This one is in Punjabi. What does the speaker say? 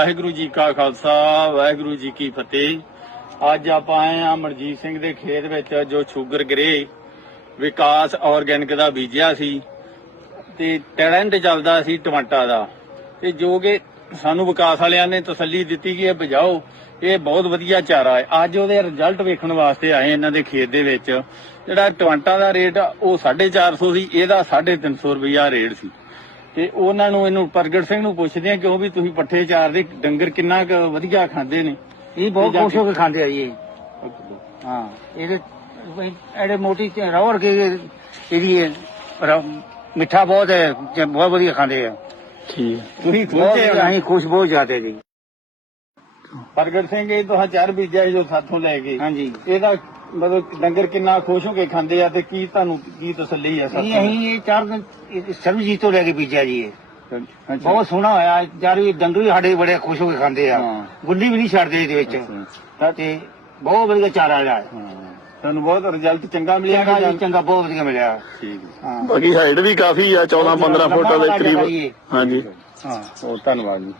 ਵਾਹਿਗੁਰੂ ਜੀ ਕਾ ਖਾਲਸਾ ਵਾਹਿਗੁਰੂ ਜੀ ਕੀ ਫਤਿਹ। ਅੱਜ ਆਪਾਂ ਆਏ ਆ ਮਨਜੀਤ ਸਿੰਘ ਦੇ ਖੇਤ ਵਿੱਚ ਜੋ ਸ਼ੂਗਰ ਗਰੇ ਵਿਕਾਸ ਆਰਗੈਨਿਕ ਦਾ ਬੀਜਿਆ ਸੀ ਤੇ ਟੈਲੈਂਟ ਚੱਲਦਾ ਸੀ ਟਮਾਟਾ ਦਾ। ਤੇ ਜੋ ਕਿ ਸਾਨੂੰ ਵਿਕਾਸ ਵਾਲਿਆਂ ਨੇ ਤਸੱਲੀ ਦਿੱਤੀ ਕਿ ਇਹ ਬਜਾਓ ਇਹ ਬਹੁਤ ਵਧੀਆ ਚਾਰਾ ਹੈ। ਅੱਜ ਉਹਦੇ ਰਿਜ਼ਲਟ ਵੇਖਣ ਵਾਸਤੇ ਆਏ ਇਹਨਾਂ ਦੇ ਖੇਤ ਦੇ ਵਿੱਚ। ਜਿਹੜਾ ਟਮਾਟਾ ਦਾ ਰੇਟ ਆ, ਉਹ 450 ਸੀ ਇਹਦਾ 350 ਰੁਪਇਆ ਰੇਟ ਸੀ। ਤੇ ਉਹਨਾਂ ਨੂੰ ਇਹਨੂੰ ਪ੍ਰਗਟ ਸਿੰਘ ਨੂੰ ਪੁੱਛਦੇ ਆ ਕਿਉਂ ਵੀ ਤੁਸੀਂ ਪੱਠੇ ਚਾਰਦੇ ਡੰਗਰ ਕਿੰਨਾ ਕੁ ਵਧੀਆ ਖਾਂਦੇ ਨੇ। ਇਹ ਬਹੁਤ ਖੁਸ਼ ਹੋ ਕੇ ਖਾਂਦੇ ਆ ਜੀ ਇਹ। ਹਾਂ ਇਹਦੇ ਐਡੇ ਮੋਟੀ ਰਵੜ ਕੇ ਇਹ- ਇਹਦੀ ਇਹ ਰ- ਮਿੱਠਾ ਬਹੁਤ ਹੈ ਤੇ ਬਹੁਤ ਵਧੀਆ ਖਾਂਦੇ ਆ। ਠੀਕ ਤੁਸੀਂ ਬਹੁਤ ਖੁਸ਼ ਅਸੀਂ ਖੁਸ਼ ਬਹੁਤ ਜਾਂਦੇ ਜੀ। ਪ੍ਰਗਟ ਸਿੰਘ ਇਹ ਤੁਹਾਂ ਚਾਰ ਬੀਜਿਆ ਸੀ ਜੋ ਸਾਥੋਂ ਲੈ ਗਏ। ਹਾਂਜੀ। ਇਹਦਾ ਮਤਲਬ ਡੰਗਰ ਕਿੰਨਾ ਖੁਸ਼ ਹੋ ਕੇ ਖਾਂਦੇ ਆ ਤੇ ਕੀ ਤੁਹਾਨੂੰ ਕੀ ਤਸੱਲੀ ਆ ਇਹ ਸਾਥੋਂ ਅਸੀਂ ਇਹ ਚਾਰ ਦਿਨ ਇਹ ਸਰਬਜੀਤ ਤੋਂ ਲੈ ਕੇ ਬੀਜਿਆ ਜੀ ਇਹ। ਬਹੁਤ ਸੋਹਣਾ ਹੋਇਆ। ਯਾਰ ਵੀ ਡੰਗਰ ਵੀ ਸਾਡੇ ਬੜੇ ਖੁਸ਼ ਹੋ ਕੇ ਖਾਂਦੇ ਆ। ਹਾਂ। ਗੁੱਲੀ ਵੀ ਨਹੀਂ ਛੱਡਦੇ ਇਹਦੇ ਵਿੱਚ। ਤੇ ਬਹੁਤ ਵਧੀਆ ਚਾਰਾ ਆ ਹਾਂ। ਤੁਹਾਨੂੰ ਬਹੁਤ ਰਿਜ਼ਲਟ ਚੰਗਾ ਮਿਲਿਆ ਜੀ ਚੰਗਾ ਬਹੁਤ ਵਧੀਆ ਮਿਲਿਆ। ਠੀਕ ਹੈ। ਹਾਂ। ਬਾਕੀ ਹਾਈਟ ਵੀ ਕਾਫੀ ਆ 14 15 ਫੁੱਟ ਦੇ ਕਰੀਬ। ਹਾਂਜੀ। ਹਾਂ ਉਹ ਧੰਨਵਾਦ ਜੀ।